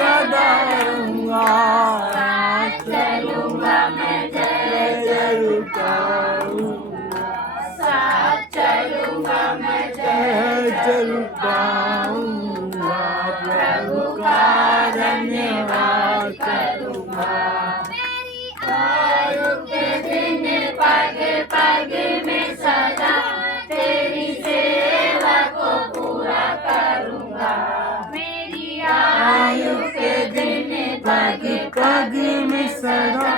सदा रहूंगा, साथ चलूंगा मैं जय जरूर पाऊंगा, साथ चलूंगा मैं जय जरूर पाऊंगा, प्रभु का धन्यवाद करूंगा। मेरी आयु के दिन पग पग में सदा तेरी सेवा को पूरा करूंगा, मेरी आयु के दिन पग पग में सदा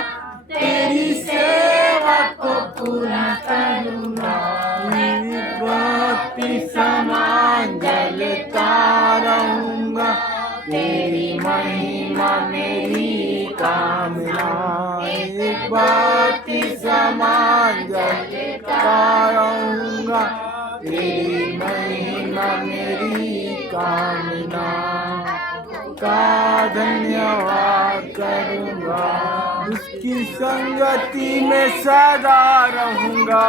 तेरी सेवा को पूरा करूंगा। मेरी भक्ति समान जलता रहूंगा, तेरी महिमा मेरी कामना, एक भक्ति समान जलता रहूंगा, तेरी महिमा मेरी कामना, का धन्यवाद करूंगा। उसकी संगति में सदा रहूंगा,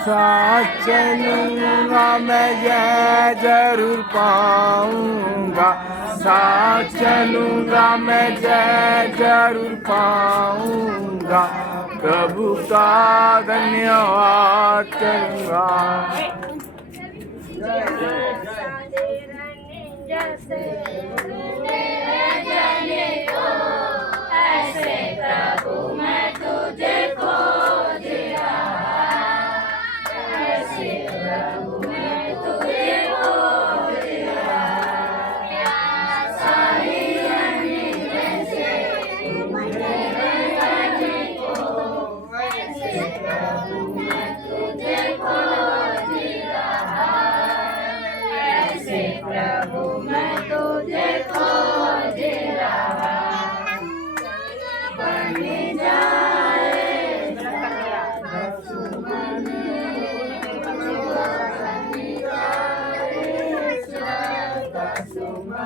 साथ चलूंगा मैं जय जरूर पाऊंगा, साथ चलूंगा मैं जय जरूर पाऊंगा, प्रभु का धन्यवाद करूंगा। ऐसे प्रभु मैं तुझे खोज रहा, ऐसे प्रभु मैं तुझे खोज रहा, सारी जैसे मुझे जाने को, ऐसे प्रभु मैं तुझे खोज रहा, ऐसे प्रभु मैं तुझे खोज रहा। बन जाए सुमन, सुमन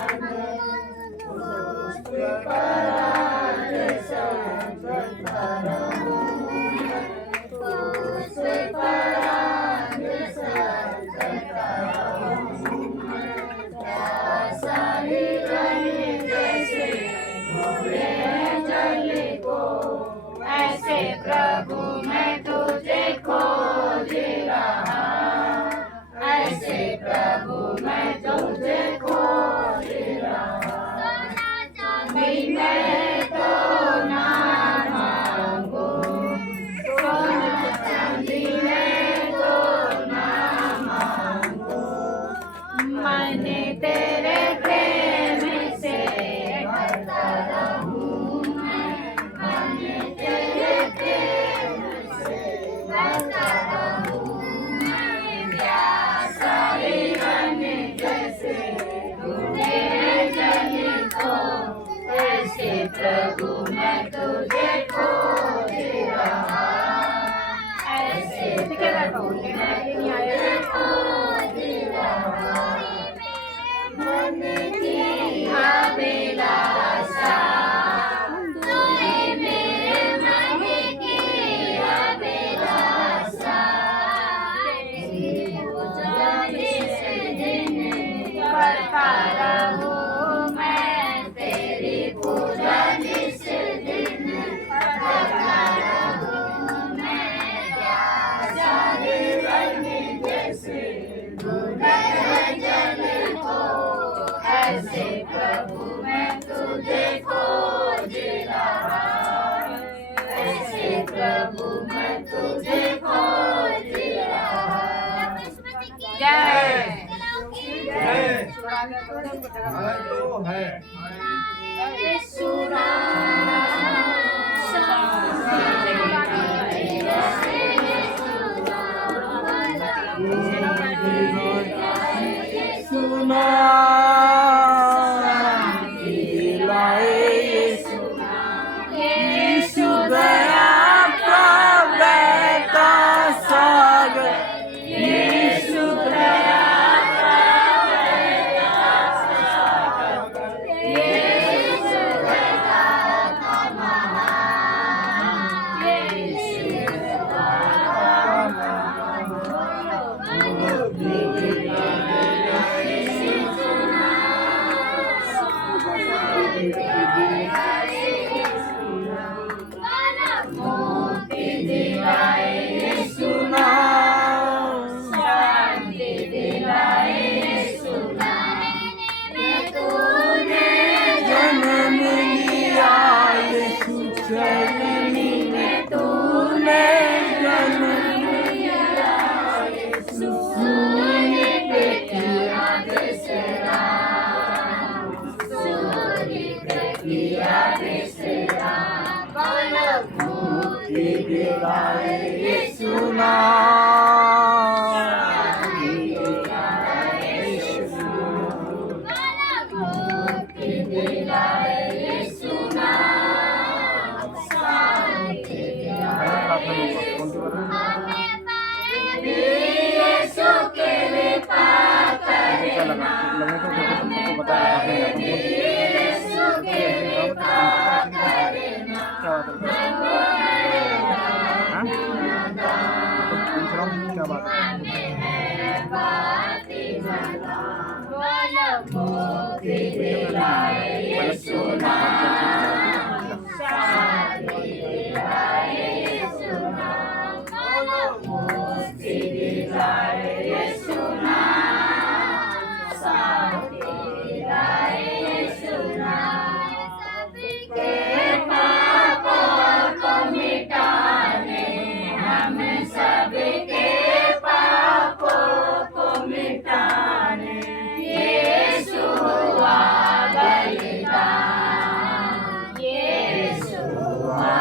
ऐसे प्रभु मैं तुझे खोज रहा, ऐसे प्रभु मैं तुझे खोज रहा। मैं तो ना मांगू, सोना चांदी मैं तो ना मांगू, मैंने तेरे प्रेम से भरता रहूं, मैंने तेरे प्रेम से भरता रहूं, प्यासा हिरन जैसे ढूंढे जल को, ऐसे प्रभु मैं तुझे खोज रहा, ऐसे प्रभु मैं तुझे खोज रहा। मन की अभिलाषा, तूने मेरे मन की अभिलाषा, तेरी पूजा जिस दिन करता रहूं मैं, तेरी पूजा जिस दिन करता रहूं मैं, प्यासा हिरन जैसे ढूंढे जल को, ऐसे प्रभु मैं तुझे खोज रहा, ऐसे प्रभु मैं तुझे खोज रहा। जय जय तो है सुना सुना हमें है बाती भला बोलो मुक्ति दिलाए यीशु नाम शांति दिलाए यीशु नाम बोलो मुक्ति दिलाए यीशु नाम शांति दिलाए यीशु नाम सबके पापों को मिटाने हम सबके पापों को मिटाने यीशु हुआ बलिदान यीशु हुआ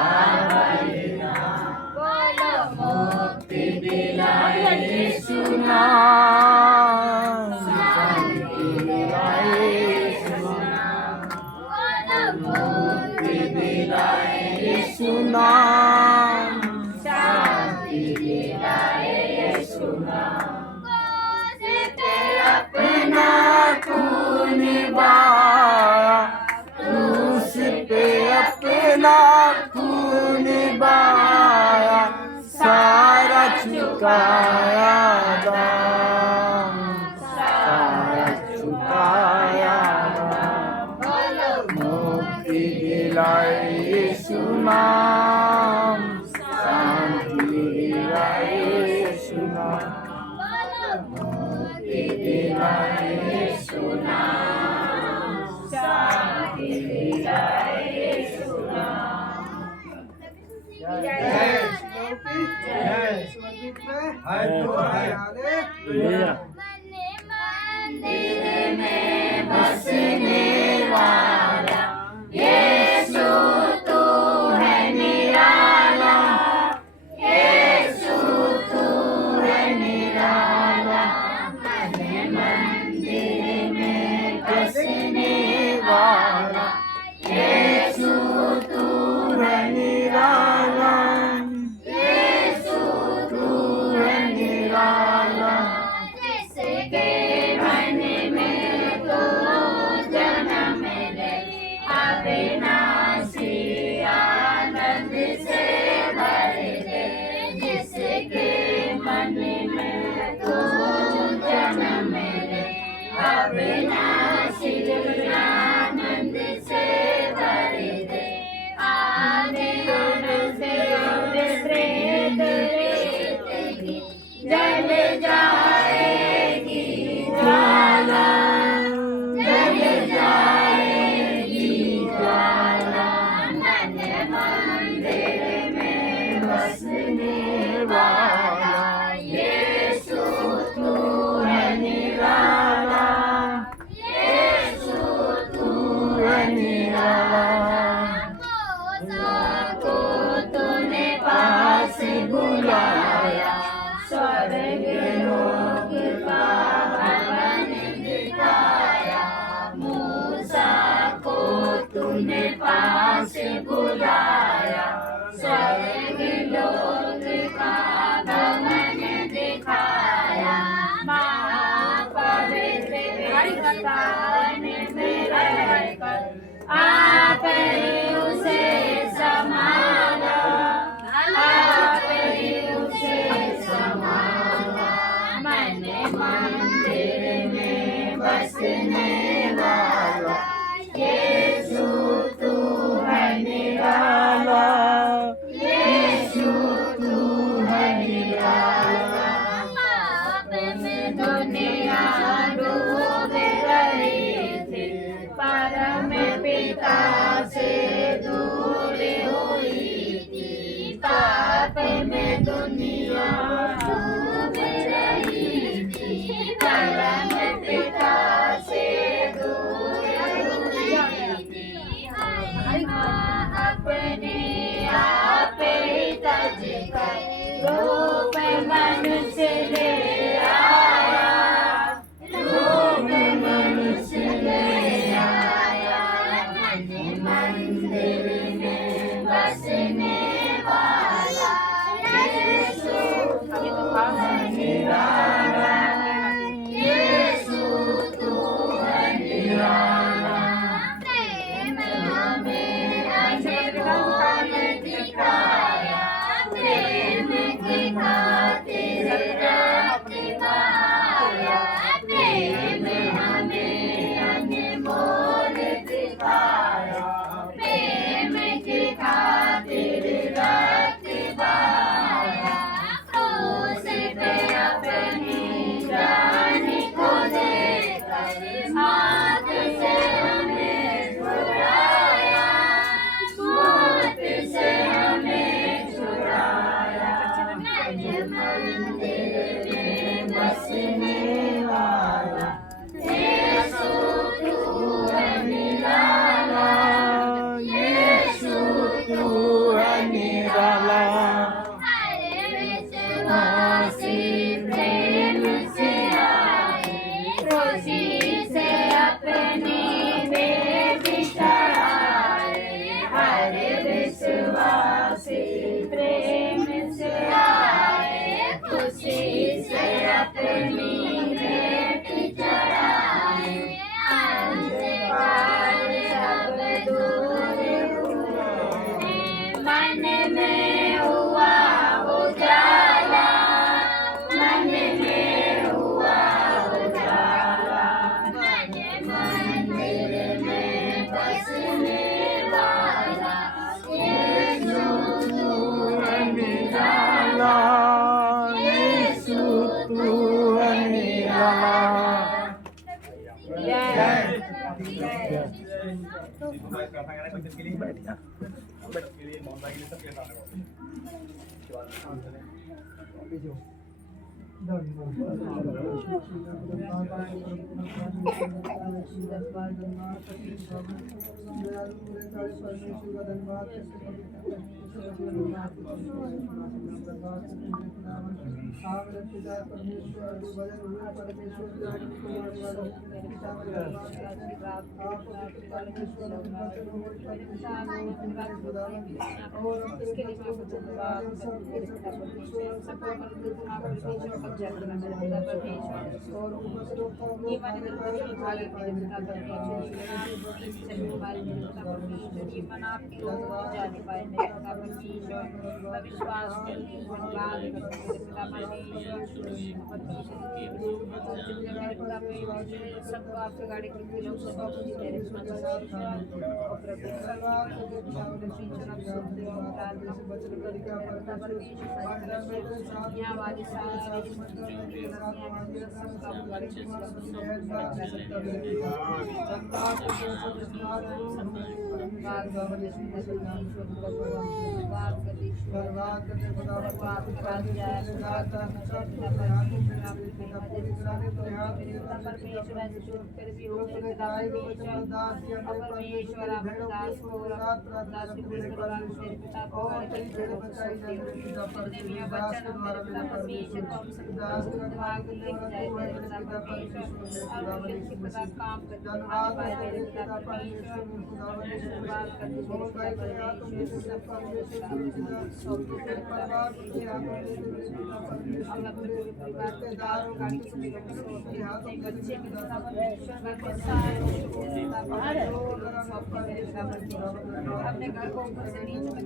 बलिदान बोलो मुक्ति दिलाए यीशु नाम शांति दिलाए यीशु नाम बोलो मुक्ति दिलाए यीशु नाम शांति दिलाए यीशु नाम अपना खून बहाया क्रूस पे अपना खून बहाया सारा चुकाया दाम सारा चुकाया दाम बोलो मुक्ति दिलाए यीशु नाम शांति दिलाए यीशु नाम मुक्ति दिलाए यीशु नाम शांति दिलाए यीशु नाम मंदिर में बसने वाला यीशु तू है निराला यीशु तू है निराला मंदिर में बसने वाला यीशु तू है निराला यीशु तू है निराला जिसके मन में तू जन्म ले अविनाशी आनंद से भर दे जिसके मन में तू जन्म ले अविनाशी आनंद से भर दे आने से प्रेत रेतगी जल जाएगी ज्वाला जल जाएगी ज्वाला मन मंदिर में बसने वाला यीशु तू है निराला यीशु तू है निराला को तूने पास बुलाया स्वर्ग लोक का भवन दिखाया मूसा को तूने पास बुलाया स्वर्ग लोक का भवन दिखाया महापवित्र स्थान में रहकर आपने उसे संभाला आपने उसे संभाला मन मंदिर में बसने वाला यीशु तू है निराला यीशु तू है निराला पाप में दुनिया डूब रही थी परम पिता से दूर हुई थी पाप में दुनिया डूब रही थी परम पिता से अपनी भेंट चढ़ाए, अंधकार सब दूर हुए, मन में हुआ उजाला, मन में हुआ उजाला, मन मंदिर में बसने वाला, यीशु तू है निराला, यीशु तू है निराला। अपने घर को ऊपर से नीचे तक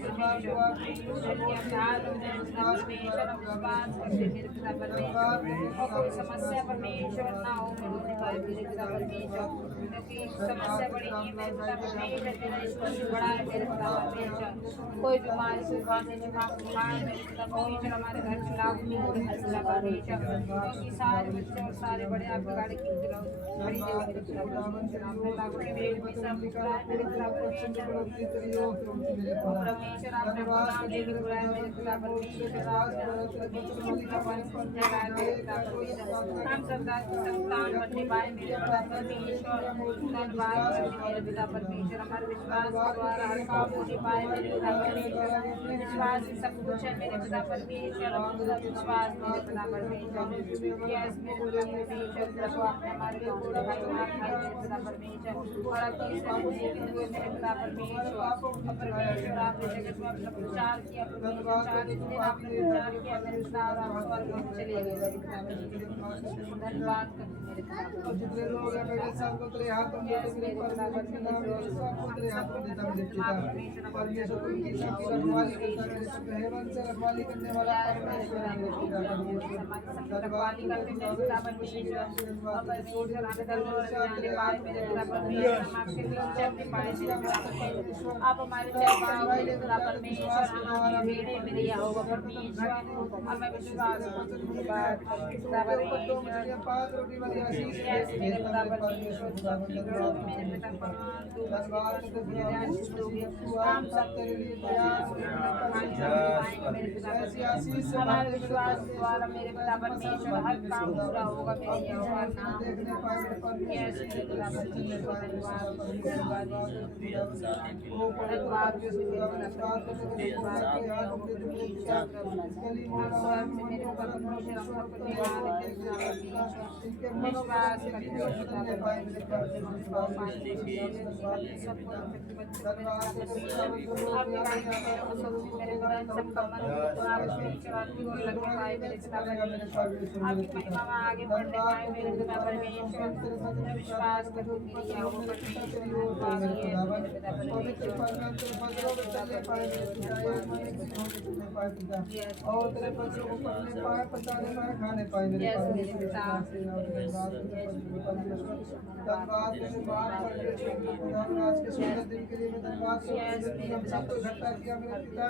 मेरे पिता परमेश्वर आप कोई समस्या परमेश्वर ना हो मेरे पिता परमेश्वर, क्योंकि समस्या बड़ी नहीं है मेरे पिता परमेश्वर, तेरा ईश्वर से बड़ा है मेरे पिता परमेश्वर। कोई बीमारी कोई खांसी जुकाम बुखार मेरे पिता परमेश्वर हमारे घर से लागू नहीं हो रहा पिता परमेश्वर, क्योंकि सारे बच्चे और सारे बड़े आपकी गाड़ी की बड़ी जगह मेरे पिता परमेश्वर आपने लागू के वेग में सब बुलाया मेरे पिता परमेश्वर, परमेश्वर आपने नाम लेके बुलाया मेरे पिता परमेश्वर, हम सरकार की संतान बनने पाए मेरे पिता परमेश्वर, धन्यवाद मेरे पिता परमेश्वर, हमारे विश्वास के द्वारा हर काम होने पाए मेरे पिता परमेश्वर, विश्वास ही सब कुछ है मेरे पिता परमेश्वर, विश्वास मेरे पिता परमेश्वर, यस मेरे पिता परमेश्वर, प्रभु आपने हमारे भाई मेरे पिता परमेश्वर और अपनी मेरे पिता परमेश्वर, परमेश्वर आपने जगत में अपना प्रचार किया, आपने प्रचार किया मेरे पिता और आप स्वर्ग में चले गए मेरे पिता परमेश्वर, धन्यवाद मेरे पिता जितने लोग हैं मेरे सबको तेरे हाथों में मेरे पिता परमेश्वर सबको तेरे हाथों में देता मेरे पिता परमेश्वर उनकी सबकी रखवाली करता मेरे सब हेवन से रखवाली करने वाला परमेश्वर है मेरे पिता परमेश्वर, रखवाली करते मेरे पिता परमेश्वर और परमेश्वर आने दलों में आने पाए मेरे पिता परमेश्वर, हम आपके पीछे अपने पाए मेरे पिता परमेश्वर, आप हमारे चरवाहे मेरे पिता परमेश्वर, हमारे भेड़े मेरे यहोवा परमेश्वर, हमें विश्वास पिता परमेश्वर पांच रोटी वाली आशीष मेरे पिता परमेश्वर, मेरे पिता परमेश्वर हम सब तेरे लिए मेरे पिता परमेश्वर, हमारे विश्वास द्वारा मेरे पिता परमेश्वर हर काम पूरा होगा मेरे यहोवा नाम यस मेरे पिता परमेश्वर, धन्यवाद परमेश्वर प्रभु हम स्वर्ग से मेरे पिता परमेश्वर हम सबको निहार के विश्वास करते हैं पिता आगे बढ़ने पाए मेरे पिता परमेश्वर विश्वास करते और तेरे बच्चों को पढ़ने पाए, पचाने पाए, खाने पाए मेरे धन्यवाद आज के सुंदर दिन के लिए मैं धन्यवाद सबको इकट्ठा किया मेरे पिता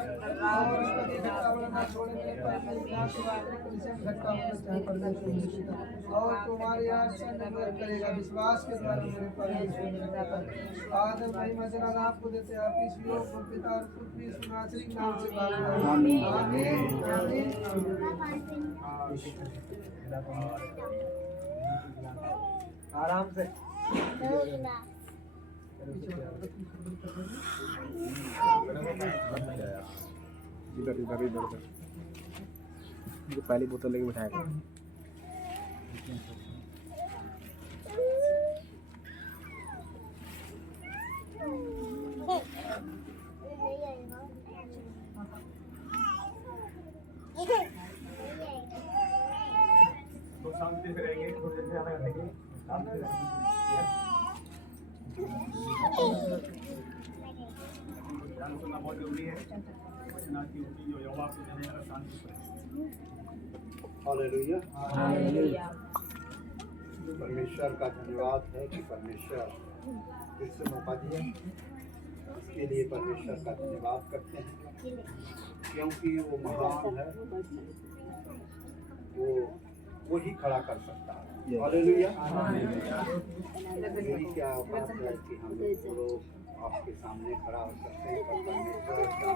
और कभी इकट्ठा होना ना छोड़े मेरे परमेश्वर और तुम्हारे यहाँ से मदद करेगा विश्वास के द्वारा मेरे परमेश्वर आदर भाई मजरा आपको देते हैं आप इस योग को पिता और पृथ्वी सुनाश्री नाम से आमीन आमीन आराम से इधर इधर इधर पहली बोतल लेके बैठाया तो शांति से रहेंगे थोड़ी देर से आधा घंटे के शांति से ध्यान सुनना बहुत जरूरी है वचना की उनकी जो यहोवा को देने वाला शांति से हालेलुया परमेश्वर का धन्यवाद है कि परमेश्वर फिर से मौका दिया इसके लिए परमेश्वर का धन्यवाद करते हैं क्योंकि वो महान है वो ही खड़ा कर सकता है हालेलुया मेरी क्या बात है कि हम लोग आपके सामने खड़ा हो सकते हैं पर परमेश्वर का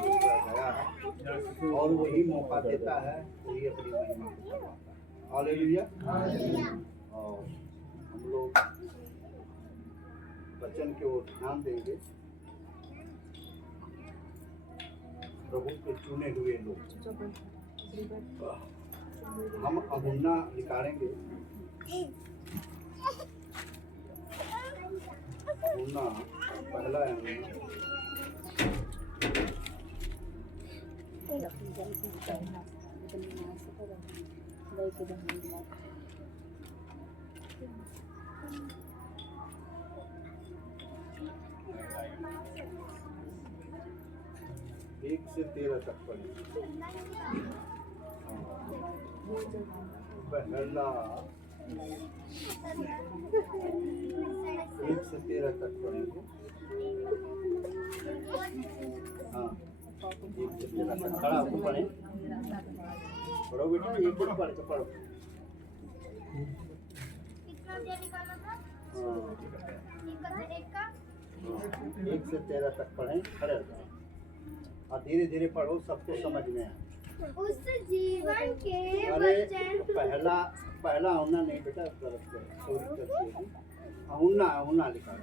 गया है और वही मौका देता है वही अपनी महिमा करवाता है हालेलुया और हम लोग वचन की ओर ध्यान देंगे प्रभु के चुने हुए लोग हम अमुन्ना निकालेंगे अमुन्ना पहला है एक से 13 तक पढ़ेंगे पहला 1 से 13 तक पढ़ेंगे हाँ 1 से 13 तक खड़ा होकर पढ़ें पढ़ो बेटा एक दिन पढ़ के पढ़ो हाँ 1 से 13 तक पढ़ें खड़े हो जाएं और धीरे धीरे पढ़ो सबको समझ में आए उस जीवन के अरे वचन पहला होना नहीं बेटा गलत है होना होना लिखा है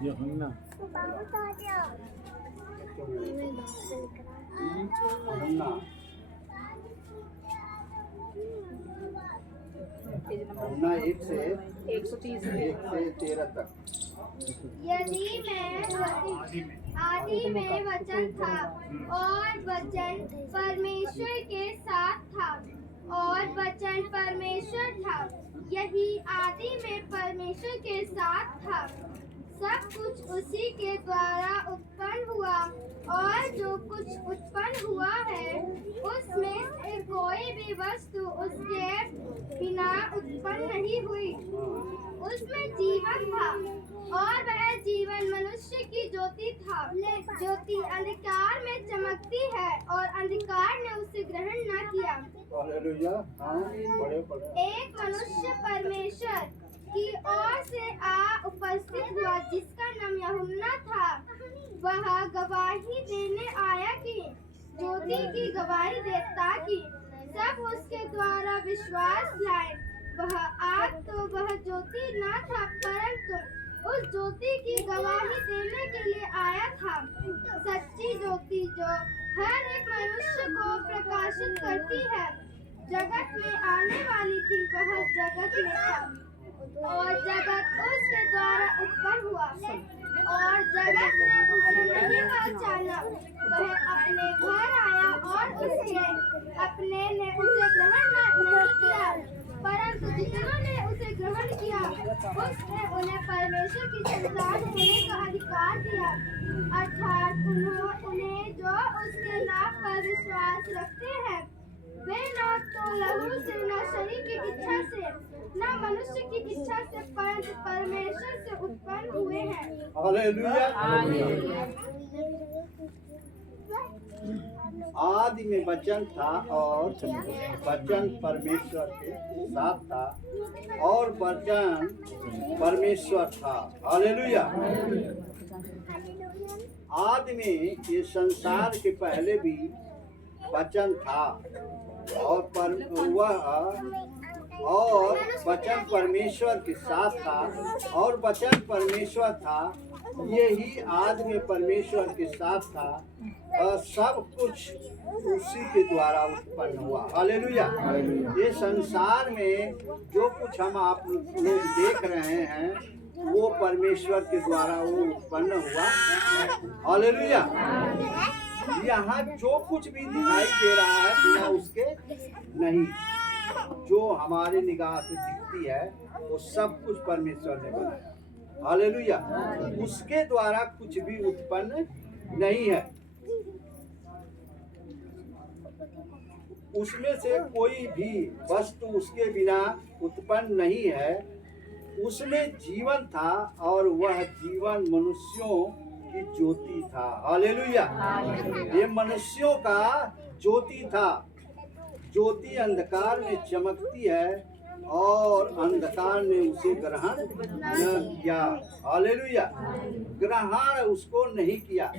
ये होना होना होना 1 से 13 तक यदि मैं आदि में वचन था और वचन परमेश्वर के साथ था और वचन परमेश्वर था यही आदि में परमेश्वर के साथ था सब कुछ उसी के द्वारा उत्पन्न हुआ और जो कुछ उत्पन्न हुआ है उसमें से कोई भी वस्तु उसके बिना उत्पन्न नहीं हुई उसमें जीवन था और वह जीवन मनुष्य की ज्योति था ज्योति अंधकार में चमकती है और अंधकार ने उसे ग्रहण न किया हालेलुया हाँ पढ़े एक मनुष्य परमेश्वर की ओर से उपस्थित हुआ जिसका नाम यूहन्ना था वह गवाही देने आया कि ज्योति की गवाही दे ताकि सब उसके द्वारा विश्वास लाए वह आग तो वह ज्योति न था परंतु उस ज्योति की गवाही देने के लिए आया था। सच्ची ज्योति जो हर एक मनुष्य को प्रकाशित करती है, जगत में आने वाली थी। वह जगत में था और जगत उसके द्वारा उत्पन्न हुआ और जगत ने उसे नहीं पहचाना। वह अपने घर आया और उसके अपने ने उसे ग्रहण नहीं किया, परंतु जितनों ने उसे ग्रहण किया उसने उन्हें परमेश्वर की संतान होने का अधिकार दिया, अर्थात उन्हें जो उसके नाम पर विश्वास रखते हैं। वे न तो लहू से, न शरीर की इच्छा से, न मनुष्य की इच्छा से, परंतु परमेश्वर से उत्पन्न हुए हैं। हालेलुया। आदि में वचन था और वचन परमेश्वर के साथ था और वचन परमेश्वर था। हालेलुया। आदि में ये संसार के पहले भी वचन था और वचन परमेश्वर के साथ था और वचन परमेश्वर था। यही आदि में परमेश्वर के साथ था और सब कुछ उसी के द्वारा उत्पन्न हुआ। हालेलुया। ये संसार में जो कुछ हम आप लोग देख रहे हैं वो परमेश्वर के द्वारा वो उत्पन्न हुआ। हालेलुया। यहाँ जो कुछ भी दिखाई दे रहा है बिना उसके नहीं, जो हमारे निगाह से दिखती है वो सब कुछ परमेश्वर ने बनाया। हालेलुया। उसके द्वारा कुछ भी उत्पन्न नहीं है। उसमें से कोई भी वस्तु उसके बिना उत्पन्न नहीं है। उसमें जीवन था और वह जीवन मनुष्यों की ज्योति था। हालेलुया। ये मनुष्यों का ज्योति था। ज्योति अंधकार में चमकती है और अंधकार ने उसे ग्रहण न किया। हालेलुया। ग्रहण उसको नहीं किया।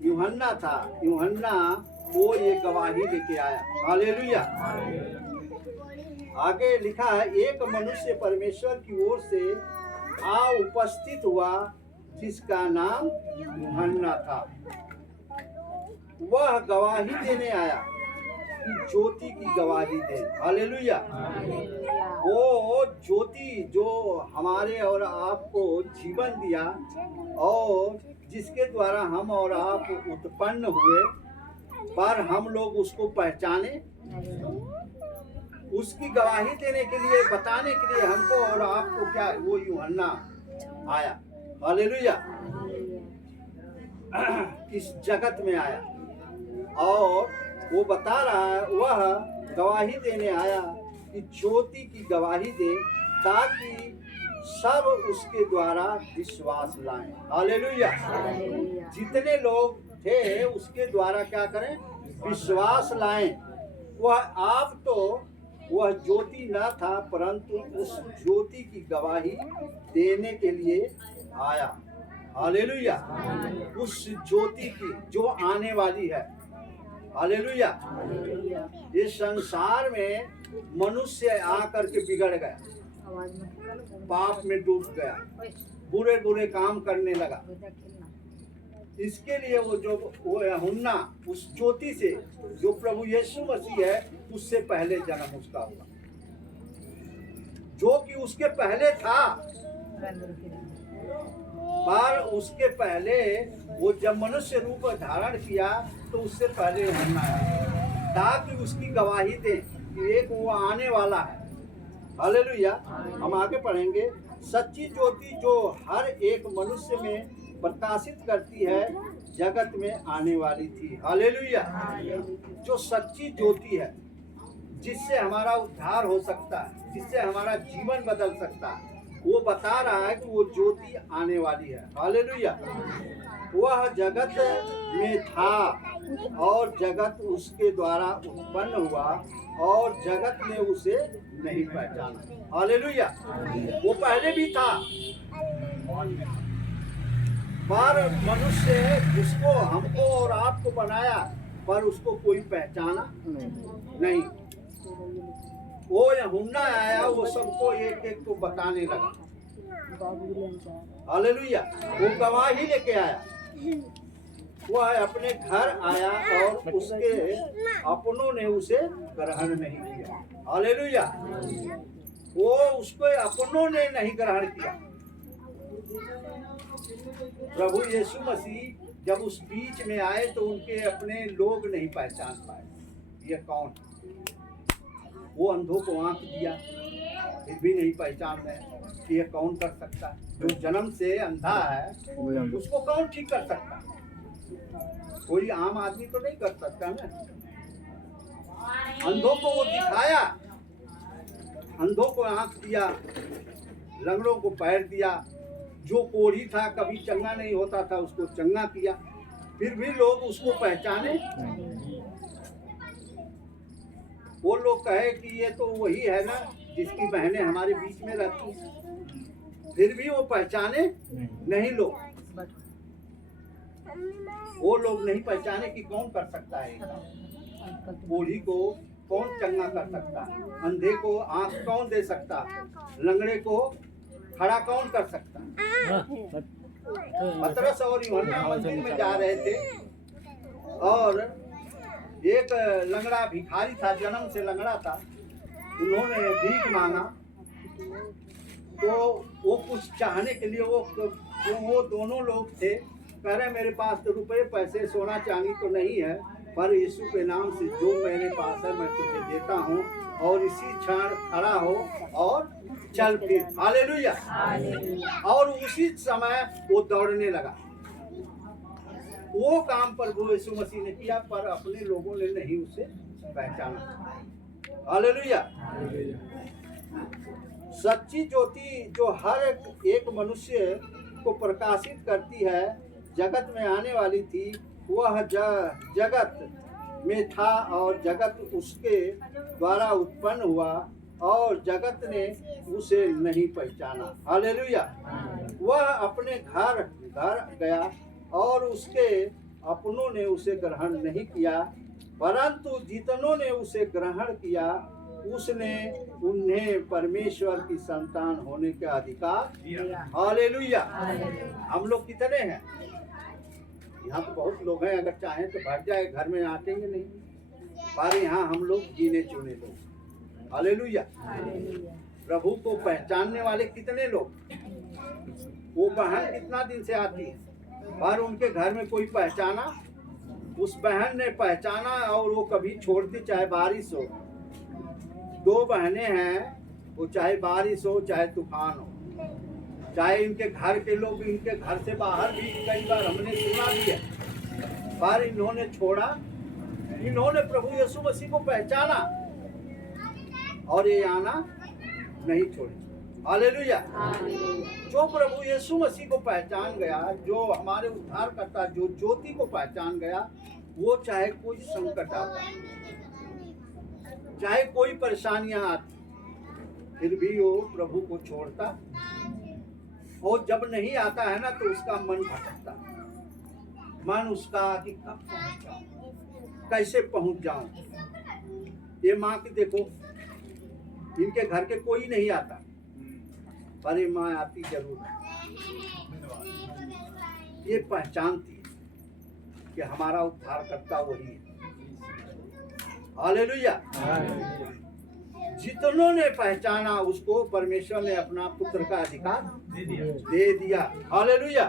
यूहन्ना था, यूहन्ना वो ये गवाही लेके आया। हालेलुया। आगे लिखा है, एक मनुष्य परमेश्वर की ओर से आ उपस्थित हुआ जिसका नाम यूहन्ना था। वह गवाही देने आया कि ज्योति की गवाही दे। हालेलुया। वो ज्योति जो हमारे और आपको जीवन दिया और जिसके द्वारा हम और आप उत्पन्न हुए, पर हम लोग उसको पहचाने, उसकी गवाही देने के लिए, बताने के लिए हमको और आपको क्या वो यूहन्ना आया। हालेलुया। इस जगत में आया और वो बता रहा है, वह गवाही देने आया कि ज्योति की गवाही दे ताकि सब उसके द्वारा विश्वास लाएं। हालेलुया। जितने लोग थे उसके द्वारा क्या करें? विश्वास लाएं। वह आप तो वह ज्योति न था परंतु उस ज्योति की गवाही देने के लिए आया। हालेलुया। उस ज्योति की जो आने वाली है। हालेलुया। इस संसार में मनुष्य आकर के बिगड़ गया, पाप में डूब गया, बुरे बुरे काम करने लगा। इसके लिए वो यूहन्ना उस ज्योति से, जो प्रभु यीशु मसीह है, उससे पहले जन्म उसका हुआ, जो कि उसके पहले था। पर उसके पहले वो जब मनुष्य रूप धारण किया तो उससे पहले यूहन्ना आया ताकि उसकी गवाही दे कि एक वो आने वाला है। हालेलुया। हम आगे पढ़ेंगे। सच्ची ज्योति जो हर एक मनुष्य में प्रकाशित करती है जगत में आने वाली थी। हालेलुया। जो सच्ची ज्योति है जिससे हमारा उद्धार हो सकता है, जिससे हमारा जीवन बदल सकता है, वो बता रहा है कि वो ज्योति आने वाली है। हालेलुया। वह जगत में था और जगत उसके द्वारा उत्पन्न हुआ और जगत ने उसे नहीं पहचाना। हालेलुया। वो पहले भी था, पर मनुष्य जिसको हमको और आपको बनाया, पर उसको कोई पहचाना नहीं। वो यूहन्ना आया, वो सबको एक एक को बताने लगा हालेलुया। वो गवाही लेके आया, वह अपने घर आया और उसके अपनों ने उसे ग्रहण नहीं किया। हालेलुया। वो उसको अपनों ने नहीं ग्रहण किया। प्रभु यीशु मसीह जब उस बीच में आए तो उनके अपने लोग नहीं पहचान पाए ये कौन। वो अंधों को आंख दिया, फिर भी नहीं पहचान रहे कि ये कौन कर सकता है। जो जन्म से अंधा है उसको कौन ठीक कर सकता? कोई आम आदमी तो नहीं कर सकता ना। अंधों को वो दिखाया, अंधों को आंख दिया, लंगड़ों को पैर दिया, जो कोढ़ी था कभी चंगा नहीं होता था उसको चंगा किया, फिर भी लोग उसको पहचाने। वो लोग कहे कि ये तो वही है ना जिसकी बहनें हमारे बीच में रहती हैं, फिर भी वो पहचाने नहीं। लोग वो लोग नहीं पहचाने कि कौन कर सकता है। कोढ़ी को कौन चंगा कर सकता, अंधे को आंख कौन दे सकता, लंगड़े को खड़ा कौन कर सकता। पतरस और यूहन्ना मंदिर में जा रहे थे और एक लंगड़ा भिखारी था, जन्म से लंगड़ा था। उन्होंने भीख मांगा तो वो कुछ चाहने के लिए वो दोनों लोग थे, कह रहे मेरे पास तो रुपए पैसे सोना चांदी तो नहीं है, पर यीशु के नाम से जो मेरे पास है मैं तुझे देता हूँ, और इसी क्षण खड़ा हो और चल फिर। हालेलुया। और उसी समय वो दौड़ने लगा। वो काम प्रभु यीशु मसीह ने किया, पर अपने लोगों ने नहीं उसे पहचाना। हालेलुया। सच्ची ज्योति जो हर एक मनुष्य को प्रकाशित करती है, जगत में आने वाली थी। वह जगत में था और जगत उसके द्वारा उत्पन्न हुआ और जगत ने उसे नहीं पहचाना। हालेलुया। वह अपने घर गया और उसके अपनों ने उसे ग्रहण नहीं किया, परंतु जितनों ने उसे ग्रहण किया उसने उन्हें परमेश्वर की संतान होने का अधिकार दिया। हालेलुया। हम लोग कितने हैं? यहाँ तो बहुत लोग हैं, अगर चाहें तो भर जाए, घर में आटेंगे नहीं, पर यहाँ हम लोग गिने चुने लोग। हालेलुया। प्रभु को पहचानने वाले कितने लोग। वो बहन कितना दिन से आती है, पर उनके घर में कोई पहचाना, उस बहन ने पहचाना और वो कभी छोड़ती, चाहे बारिश हो। दो बहनें हैं, वो चाहे बारिश हो चाहे तूफान हो, चाहे इनके घर के लोग इनके घर से बाहर भी कई बार हमने सुना भी है, पर इन्होंने छोड़ा। इन्होंने प्रभु यीशु मसीह को पहचाना और ये आना नहीं छोड़ी। हालेलुया। जो प्रभु यीशु मसीह को पहचान गया, जो हमारे उद्धार करता, जो ज्योति को पहचान गया, वो चाहे कोई संकट आता, चाहे कोई परेशानियां आती, फिर भी वो प्रभु को छोड़ता। और जब नहीं आता है ना तो उसका मन भटकता, मन उसका कि कब पहुंच जाऊं, कैसे पहुंच जाऊं। ये माँ की देखो, इनके घर के कोई नहीं आता, पर ये माँ आती जरूर है। ये पहचानती है कि हमारा उद्धार करता वही है। हालेलुया। जितनों ने पहचाना उसको परमेश्वर ने अपना पुत्र का अधिकार दे दिया। हालेलुया।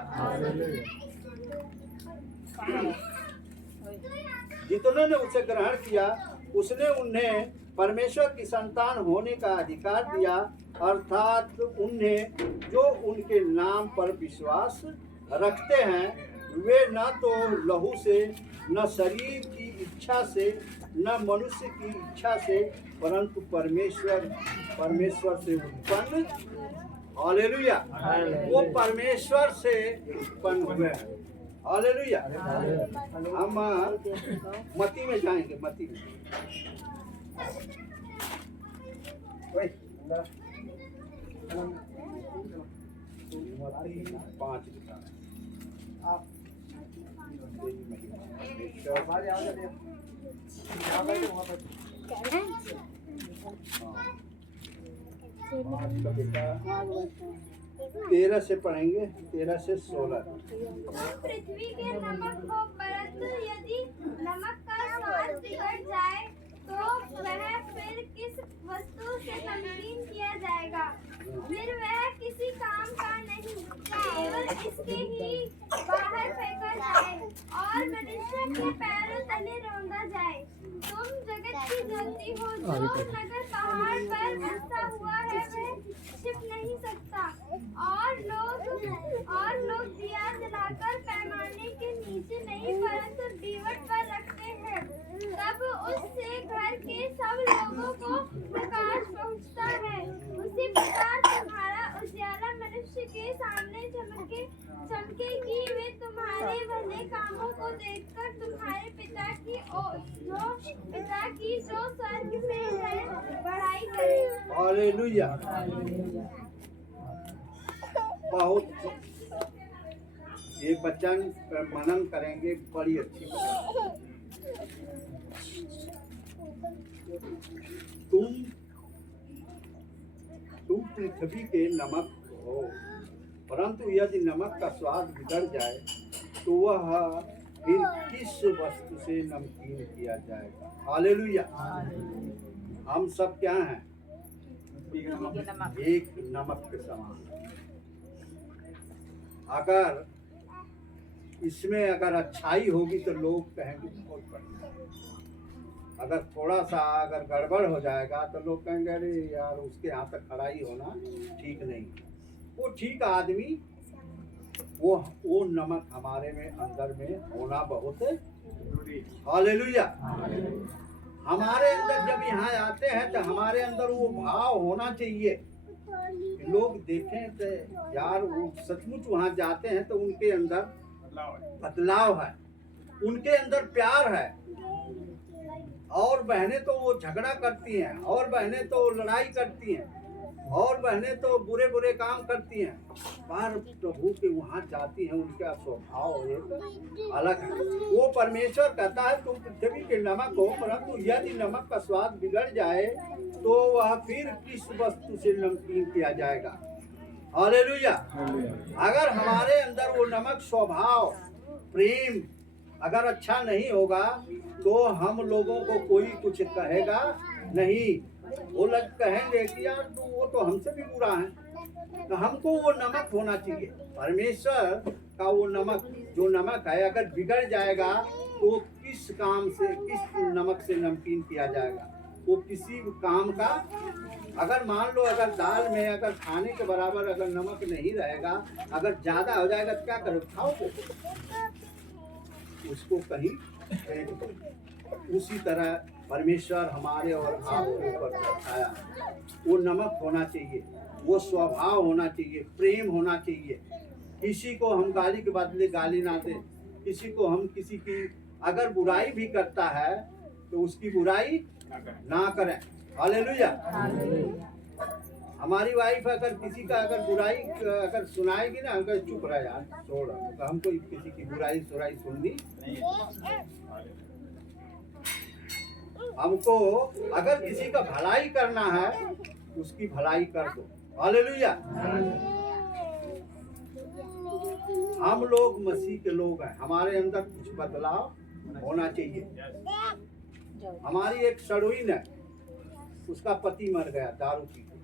जितनों ने उसे ग्रहण किया उसने उन्हें परमेश्वर की संतान होने का अधिकार दिया, अर्थात उन्हें जो उनके नाम पर विश्वास रखते हैं, वे न तो लहू से, न शरीर की इच्छा से, न मनुष्य की इच्छा से, परंतु परमेश्वर से उत्पन्न। हालेलुया। वो परमेश्वर से उत्पन्न हुए हैं। हालेलुया। हम मती में जाएंगे, मती में। मती 5 आप 13 से पढ़ेंगे, 13 से 16। तुम पृथ्वी के नमक हो, परंतु यदि नमक का स्वाद बिगड़ जाए तो वह फिर किस वस्तु से नमकीन किया जाएगा? फिर वह किसी काम का नहीं, केवल इसके ही बाहर फेंका जाए और मनुष्य के पैरों तले रौंदा जाए। तुम जगत की ज्योति हो, जो नगर पहाड़ पर बसा हुआ है वह छिप नहीं सकता। और लोग दिया जलाकर पैमाने के नीचे नहीं परंतु दीवट पर रखते हैं, तब उससे घर के सब लोगों को प्रकाश पहुंचता है। उसी प्रकार तुम्हारा उजियाला मनुष्य के सामने चमके कि वे तुम्हारे भले कामों को देखकर तुम्हारे पिता की जो स्वर्ग में है बड़ाई करें। हालेलुया। बहुत ये वचन पर मनन करेंगे, बड़ी अच्छी बात। तुम पृथ्वी के नमक हो, परंतु यदि नमक का स्वाद बिगड़ जाए तो वह फिर किस वस्तु से नमकीन किया जाएगा? हालेलुया। हम सब क्या हैं? एक नमक के समान। अगर इसमें अगर अच्छाई होगी तो लोग कहेंगे बहुत बढ़िया। अगर थोड़ा सा अगर गड़बड़ हो जाएगा तो लोग कहेंगे अरे यार उसके यहाँ तक खड़ाई होना ठीक नहीं। वो ठीक आदमी, वो नमक हमारे में अंदर में होना बहुत जरूरी। हालेलुया। हमारे अंदर जब यहाँ आते हैं तो हमारे अंदर वो भाव होना चाहिए। लोग देखें तो यार वो सचमुच वहाँ जाते हैं तो उनके अंदर बदलाव है, उनके अंदर प्यार है। और बहनें तो वो झगड़ा करती हैं, और बहनें तो लड़ाई करती हैं, और बहनें तो बुरे बुरे काम करती हैं, पर प्रभु के वहाँ जाती हैं, उनका स्वभाव एक अलग है। वो परमेश्वर कहता है तुम पृथ्वी के नमक हो, परंतु यदि नमक का स्वाद बिगड़ जाए तो वह फिर किस वस्तु से नमकीन किया जाएगा? हालेलुया। अगर हमारे अंदर वो नमक स्वभाव प्रेम अगर अच्छा नहीं होगा तो हम लोगों को कोई कुछ कहेगा नहीं। वो लोग कहेंगे कि यार वो तो हमसे भी बुरा है। तो हमको वो नमक होना चाहिए। परमेश्वर का वो नमक, जो नमक है अगर बिगड़ जाएगा तो किस काम से, किस नमक से नमकीन किया जाएगा? वो किसी काम का, अगर मान लो अगर दाल में अगर खाने के बराबर अगर नमक नहीं रहेगा, अगर ज्यादा हो जाएगा तो क्या करो? खाओ उसको कहीं फेंक दो। उसी तरह परमेश्वर हमारे और आपके ऊपर बताया वो नमक होना चाहिए, वो स्वभाव होना चाहिए, प्रेम होना चाहिए। किसी को हम गाली के बदले गाली ना दें, किसी को हम किसी की अगर बुराई भी करता है तो उसकी बुराई ना करें। हालेलुया। हमारी वाइफ अगर किसी का अगर बुराई अगर सुनाएगी ना, हम कहे चुप रहे यार, छोड़, तो हमको किसी की बुराई सुननी नहीं। हमको अगर किसी का भलाई करना है उसकी भलाई कर दो। हालेलुया। हम लोग मसीह के लोग हैं, हमारे अंदर कुछ बदलाव होना चाहिए। हमारी एक सड़ुइन है, उसका पति मर गया दारू पी के,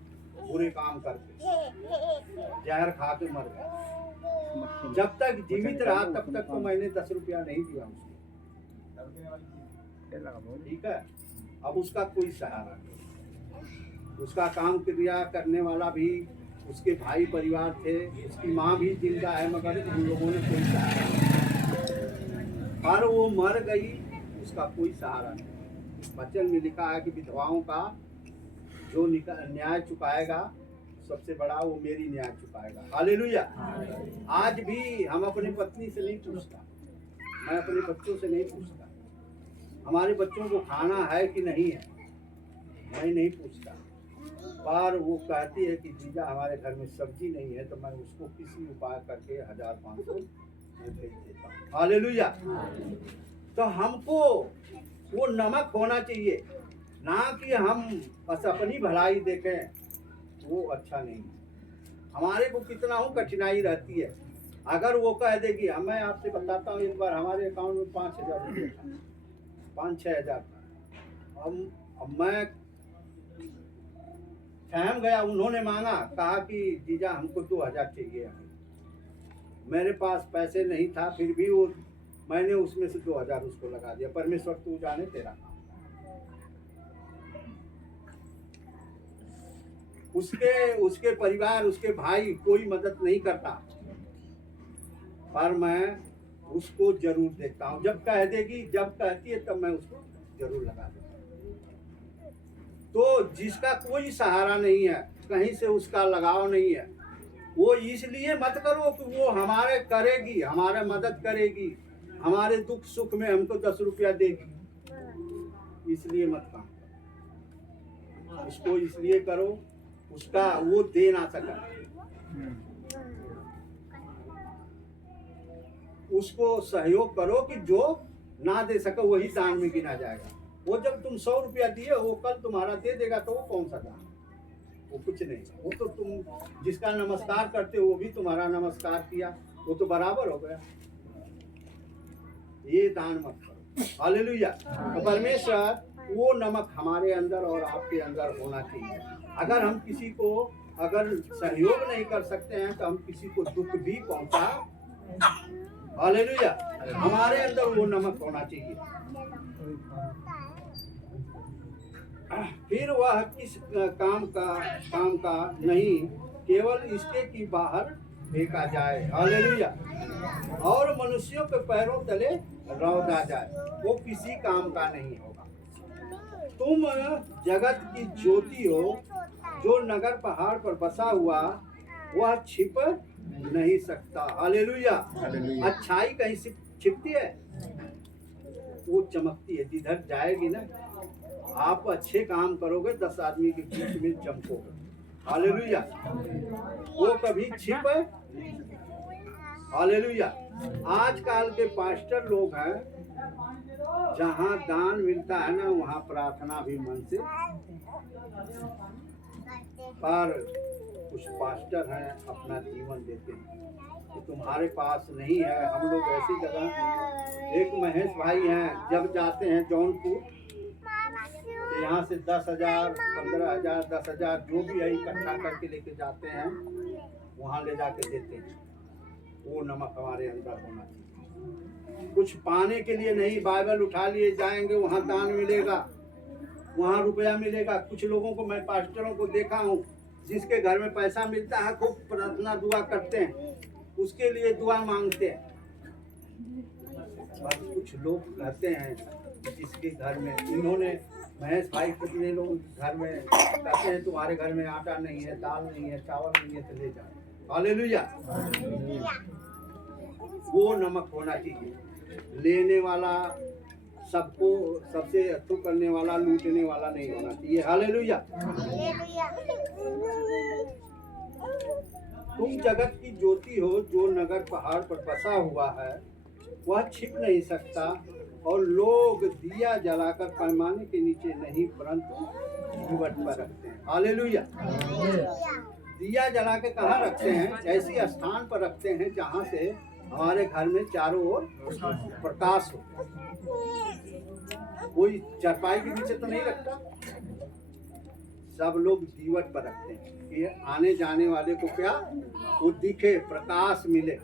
बुरे काम करके, जहर खा के मर गया। जब तक जीवित रहा तब तक तो मैंने 10 रुपया नहीं दिया उसको। ठीक है। अब उसका कोई सहारा नहीं, उसका काम क्रिया करने वाला भी उसके भाई परिवार थे, उसकी माँ भी जिंदा है, मगर उन लोगों ने कोई सहारा नहीं। पर वो मर गई, उसका कोई सहारा नहीं। वचन में लिखा है कि विधवाओं का जो न्याय चुकाएगा सबसे बड़ा वो मेरी न्याय चुकाएगा। हालेलुया। आज भी हम अपनी पत्नी से नहीं पूछता, मैं अपने बच्चों से नहीं पूछता हमारे बच्चों को खाना है कि नहीं है, मैं नहीं पूछता। पर वो कहती है कि जीजा हमारे घर में सब्जी नहीं है, तो मैं उसको किसी उपाय करके 1500 भेज देता हूँ। हालेलुया। तो हमको वो नमक होना चाहिए, ना कि हम बस अपनी भलाई देखें, वो अच्छा नहीं। हमारे को कितना हो कठिनाई रहती है। अगर वो कह देगी, मैं आपसे बताता हूँ, एक बार हमारे अकाउंट में 5,000 रुपये था, 5-6 हज़ार था। अब मैं ठहम गया, उन्होंने मांगा, कहा कि जीजा हमको 2,000 चाहिए। मेरे पास पैसे नहीं था, फिर भी वो मैंने उसमें से 2,000 उसको लगा दिया। परमेश्वर तू जाने तेरा काम। उसके परिवार, उसके भाई कोई मदद नहीं करता, पर मैं उसको जरूर देता हूँ। जब कहती है तब मैं उसको जरूर लगा देता हूँ। तो जिसका कोई सहारा नहीं है, कहीं से उसका लगाव नहीं है, वो इसलिए मत करो कि वो हमारे करेगी, हमारा मदद करेगी, हमारे दुख सुख में हमको 10 रुपया देगी, इसलिए मत काम। उसको इसलिए करो उसका वो दे ना सका, उसको सहयोग करो कि जो ना दे सके वही दान में गिना जाएगा। वो जब तुम 100 रुपया दिए, वो कल तुम्हारा दे देगा तो वो कौन सा दान? वो कुछ नहीं। वो तो तुम जिसका नमस्कार करते हो वो भी तुम्हारा नमस्कार किया, वो तो बराबर हो गया। ये दान मत करो। हालेलुया। तो परमेश्वर वो नमक हमारे अंदर और आपके अंदर होना चाहिए। अगर हम किसी को अगर सहयोग नहीं कर सकते हैं तो हम किसी को दुख भी पहुंचा, हालेलुया, हमारे अंदर वो नमक होना चाहिए। फिर वह किस काम का नहीं, केवल इसके की बाहर फेंका जाए, हालेलुया, और मनुष्यों के पैरों तले रौंदा जाए, वो किसी काम का नहीं होगा। तुम जगत की ज्योति हो, जो नगर पहाड़ पर बसा हुआ वह छिप नहीं सकता, हालेलुया। अच्छाई कहीं छिपती है? वो चमकती है, जिधर जाएगी ना, आप अच्छे काम करोगे 10 आदमी के बीच में चमकोगे, हालेलुया, वो कभी छिप, हालेलुया। आजकल के पास्टर लोग हैं, जहाँ दान मिलता है ना वहाँ प्रार्थना भी मन से, पर कुछ पास्टर हैं अपना जीवन देते हैं। तो तुम्हारे पास नहीं है, हम लोग ऐसी जगह, एक महेश भाई हैं, जब जाते हैं जौनपुर तो यहाँ से 10,000, 15,000, 10,000 जो भी है इकट्ठा करके लेके जाते हैं, वहाँ ले जाके देते हैं। वो नमक हमारे अंदर होना चाहिए। कुछ पाने के लिए नहीं, बाइबल उठा लिए जाएंगे, वहाँ दान मिलेगा, वहाँ रुपया मिलेगा। कुछ लोगों को, मैं पास्टरों को देखा हूँ, जिसके घर में पैसा मिलता है खूब प्रार्थना दुआ करते हैं, उसके लिए दुआ मांगते हैं। और कुछ लोग कहते हैं जिसके घर में, इन्होंने महेश भाई कितने लोग घर में कहते हैं तुम्हारे घर में आटा नहीं है, दाल नहीं है, चावल नहीं है, तो ले जाओ, हालेलुया। वो नमक होना चाहिए। लेने वाला सबको, सबसे अथू करने वाला, लूटने वाला नहीं होना चाहिए, हालेलुया। तुम जगत की ज्योति हो, जो नगर पहाड़ पर बसा हुआ है वह छिप नहीं सकता, और लोग दिया जलाकर पैमाने के नीचे नहीं परंतु दीवट पर रखते हैं, हालेलुया। दिया जला के कहाँ रखते हैं? ऐसी स्थान पर रखते हैं जहाँ से हमारे घर में चारों ओर प्रकाश हो। कोई चारपाई के नीचे तो नहीं रखता, सब लोग दीवट पर रखते हैं कि आने जाने वाले को क्या वो दिखे, प्रकाश मिले।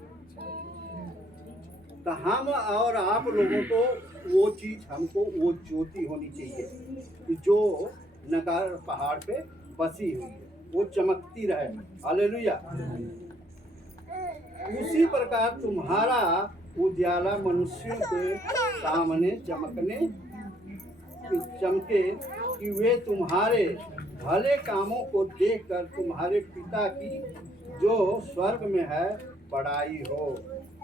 तो हम और आप लोगों को वो चीज, हमको वो ज्योति होनी चाहिए कि जो नगर पहाड़ पे बसी हुई है, वो चमकती रहे, हालेलुया। उसी प्रकार तुम्हारा उजाला मनुष्यों के सामने चमके कि वे तुम्हारे भले कामों को देखकर तुम्हारे पिता की जो स्वर्ग में है बड़ाई हो,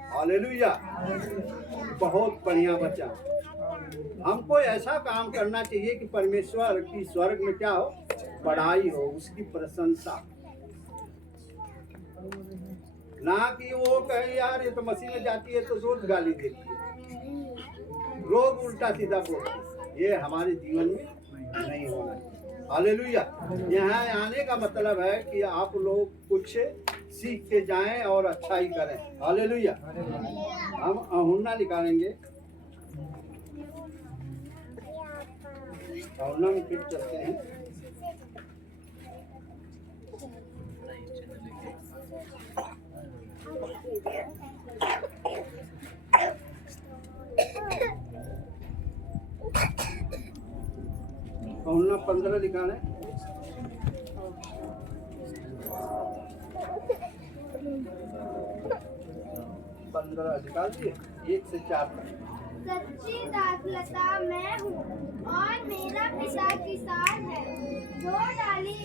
हालेलुया। बहुत बढ़िया बच्चा, हमको ऐसा काम करना चाहिए कि परमेश्वर की स्वर्ग में क्या हो? बड़ाई हो, उसकी प्रशंसा। ना कि वो कहे यार ये तो मसीह में जाती है तो रोज गाली देती है, रोज उल्टा सीधा बोलती है। ये हमारे जीवन में नहीं होना चाहिए, हालेलुया। यहाँ आने का मतलब है कि आप लोग कुछ सीख के जाएं और अच्छाई करें। हालेलुया। हम अहुन्ना निकालेंगे, अहुन्ना में फिर चलते हैं। अहुन्ना 15 निकालें। 15 निकाल दिए, 1 से 4 तक। सच्ची दाखलता मैं हूँ और मेरा पिता किसान है। जो डाली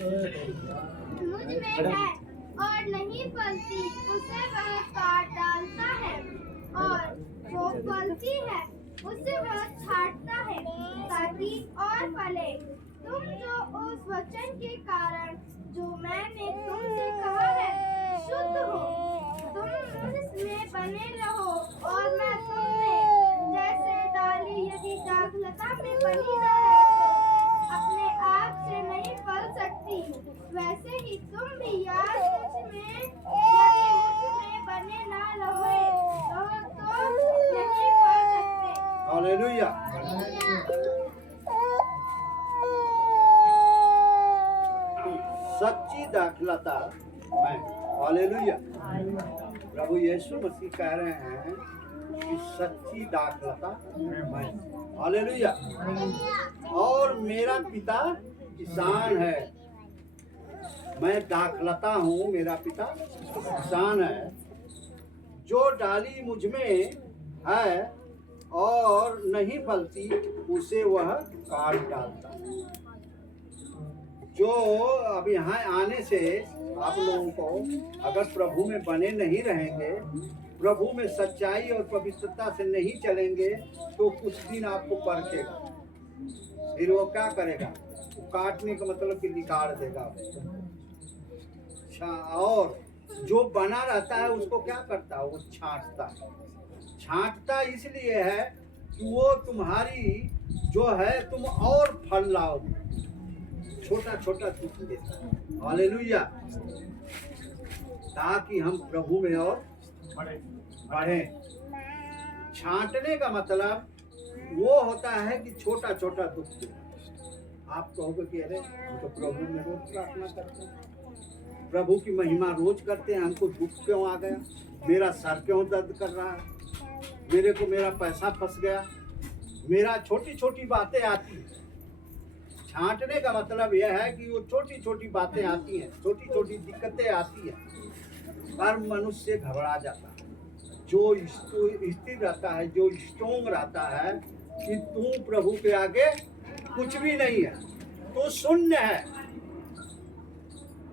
मुझ में है और नहीं फलती उसे वह काट डालता है, और जो फलती है उसे वह छांटता है ताकि और फले। तुम जो उस वचन के कारण जो मैंने तुमसे कहा है शुद्ध हो, तुम मुझ में बने रहो और मैं तुम में। जैसे डाली यदि दाखलता में बनी न रहे तो अपने आप से नहीं फल सकती, वैसे ही तुम भी यार मुझ में यदि मुझ में बने न रहे तो नहीं फल सकते। हालेलुया। सच्ची दाखलता मैं। हालेलुया। प्रभु यीशु मसीह कह रहे हैं कि सच्ची दाखलता मैं। हालेलुया। और मेरा पिता किसान है। मैं दाखलता हूँ, मेरा पिता किसान है। जो डाली मुझ में है और नहीं फलती उसे वह काट डालता है। जो अब यहाँ आने से आप लोगों को अगर प्रभु में बने नहीं रहेंगे, प्रभु में सच्चाई और पवित्रता से नहीं चलेंगे, तो कुछ दिन आपको परखेगा। फिर वो क्या करेगा? वो काटने का मतलब कि निकाल देगा। और जो बना रहता है उसको क्या करता है? वो छांटता है। छांटता इसलिए है कि वो तुम्हारी जो है तुम और फल लाओ, छोटा छोटा दुख देता है। हालेलुया। ताकि हम प्रभु में और बढ़ें। छांटने का मतलब वो होता है कि छोटा छोटा दुख देना। आप कहोगे कि अरे हम तो प्रभु में रोज प्रार्थना करते हैं, प्रभु की महिमा रोज करते हैं, हमको दुख क्यों आ गया? मेरा सर क्यों दर्द कर रहा है? मेरे को मेरा पैसा फंस गया। मेरा छोटी छोटी बातें आती हैं। छांटने का मतलब यह है कि वो छोटी छोटी बातें आती हैं, छोटी छोटी दिक्कतें आती हैं, पर मनुष्य घबरा जाता है। जो स्थिर रहता है, जो स्ट्रोंग रहता है कि तू प्रभु के आगे कुछ भी नहीं है, तो शून्य है,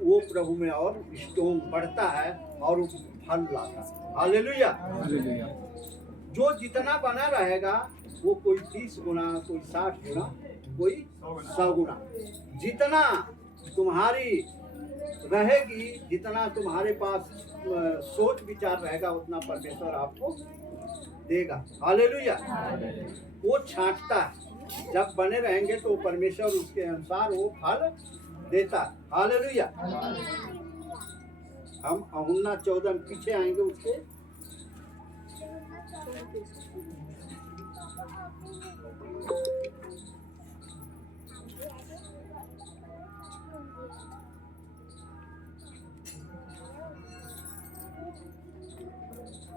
वो प्रभु में और स्ट्रोंग बढ़ता है और फल लाता है। हालेलुया। जो जितना बना रहेगा वो कोई 30 गुना, कोई 60 गुना, कोई 100 गुना। जितना तुम्हारी रहेगी, जितना तुम्हारे पास सोच विचार रहेगा, उतना परमेश्वर आपको देगा। हालेलुया। वो छांटता है। जब बने रहेंगे तो परमेश्वर उसके अनुसार वो फल देता। हालेलुया। हम अहुन्ना 14 पीछे आएंगे उसके।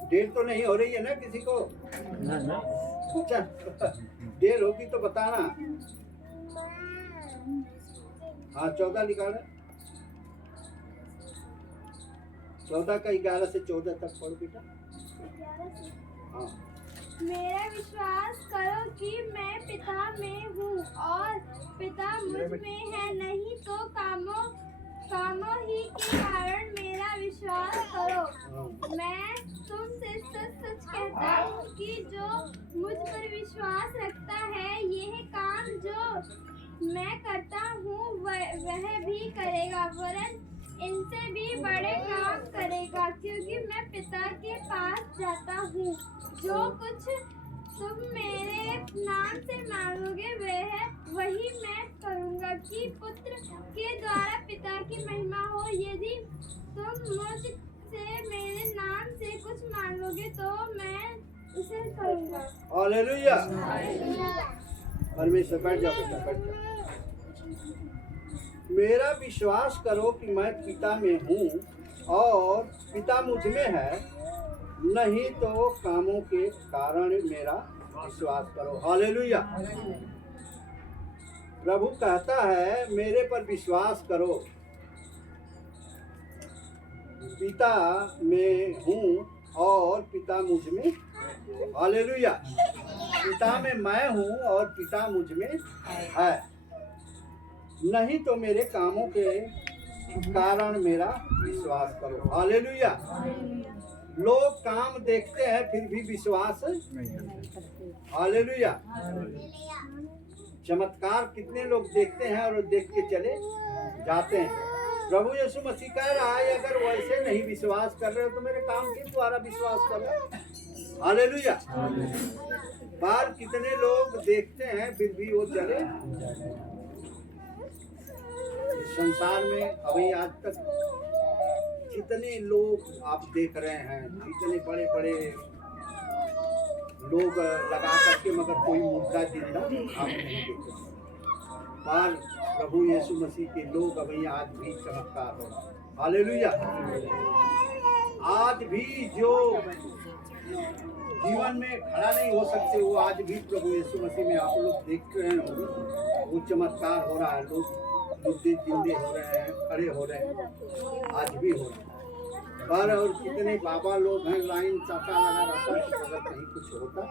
देर तो नहीं हो रही है ना किसी को? अच्छा, देर होगी तो बताना। हाँ 14 निकाले। 14 का 11 से 14 तक पढ़ो बेटा। हाँ। मेरा विश्वास करो कि मैं पिता में हूँ और पिता मुझ में है, नहीं तो कामों ही के कारण मेरा विश्वास करो। मैं तुमसे सच सच कहता हूँ कि जो मुझ पर विश्वास रखता है, यह काम जो मैं करता हूँ वह भी करेगा, वरन इनसे भी बड़े काम करेगा, क्योंकि मैं पिता के पास जाता हूँ। जो कुछ तुम मेरे नाम से मांगोगे वही मैं करूँगा, कि पुत्र के द्वारा पिता की महिमा हो। यदि तुम मुझसे मेरे नाम से कुछ मांगोगे तो मैं उसे करूँगा। हालेलुया। परमेश्वर बैठ जाओ बेटा, बैठ जाओ। मेरा विश्वास करो कि मैं पिता में हूँ और पिता मुझ में है, नहीं तो कामों के कारण मेरा विश्वास करो। हालेलुया। प्रभु कहता है मेरे पर विश्वास करो, पिता में हूँ और पिता मुझ में। हालेलुया। पिता में मैं हूँ और पिता मुझ में है, नहीं तो मेरे कामों के कारण मेरा विश्वास करो। हालेलुया। लोग काम देखते हैं फिर भी विश्वास नहीं करते। हालेलुया। चमत्कार कितने लोग देखते हैं और देख के चले जाते हैं। प्रभु यीशु मसीह कह रहा है अगर वैसे नहीं विश्वास कर रहे हो तो मेरे काम के द्वारा विश्वास करो। हालेलुया। बाहर कितने लोग देखते हैं फिर भी वो चले। इस संसार में अभी आज तक कितने लोग आप देख रहे हैं, कितने बड़े बड़े लोग लगा करके, मगर कोई मुर्दा जिंदा आप नहीं देखते। पर प्रभु यीशु मसीह के लोग अभी आज भी चमत्कार हो रहा है। हालेलुया। आज भी जो जीवन में खड़ा नहीं हो सकते वो आज भी प्रभु यीशु मसीह में आप लोग देख रहे हैं, वो चमत्कार हो रहा है। लोग मुर्दे जिंदे हो रहे हैं, खड़े हो रहे हैं, आज भी हो रहे हैं। पर और कितने बाबा लोग हैं लाइन चाका लगा रहता है अगर कहीं कुछ होता